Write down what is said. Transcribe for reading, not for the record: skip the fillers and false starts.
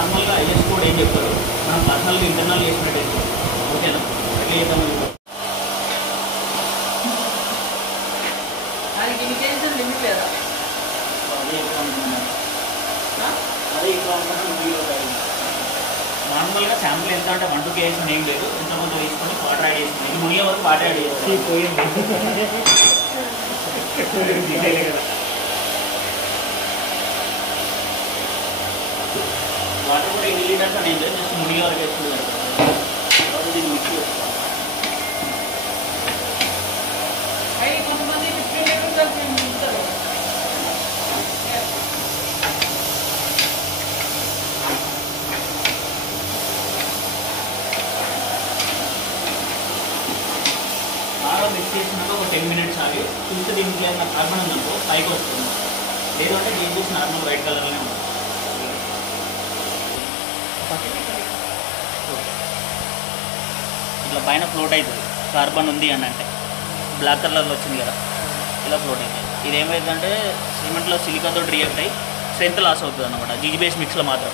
నార్మల్గా is code ఏం చెప్తారు, మనం పర్సనల్గా ఇంటర్నల్ చేసినట్టు ఓకేనా? అట్లా చేద్దామని లిమిట్ లేదా? అదే ఎక్కువ నార్మల్గా శాంపుల్ ఎంత అంటే 1 to KX ఏం లేదు, ఎంత కొంత తీసుకొని వాటర్ యాడ్ చేసుకుని ఇది మునిగే వరకు వాటర్ యాడ్ చేసి పోయింది కదా. వాటర్ కూడా 8 లీటర్స్ అని ఏం లేదు, జస్ట్ మునిగే వరకు వేసుకుంటారు. దీన్ని మిక్స్ చేసుకోవాలి. కొంతమంది 15 లీటర్స్ ఇస్తారు. బాగా మిక్స్ చేసినాక ఒక 10 minutes ఆగి చూస్తే దీనికి ఏదైనా కార్బన్ ఉందనుకో పైకి వస్తుంది, లేదంటే దీని చూసి నార్మల్ వైట్ కలర్లోనే ఉంటుంది. ఇట్లా పైన ఫ్లోట్ అవుతుంది కార్బన్ ఉంది అని అంటే, బ్లాక్ కలర్లో వచ్చింది కదా ఇలా ఫ్లోట్ అవుతుంది. ఇది ఏమైందంటే సిమెంట్లో సిలికాతో రియాక్ట్ అయ్యి స్ట్రెంత్ లాస్ అవుతుంది అనమాట జీజీ బేస్ మిక్స్లో మాత్రం.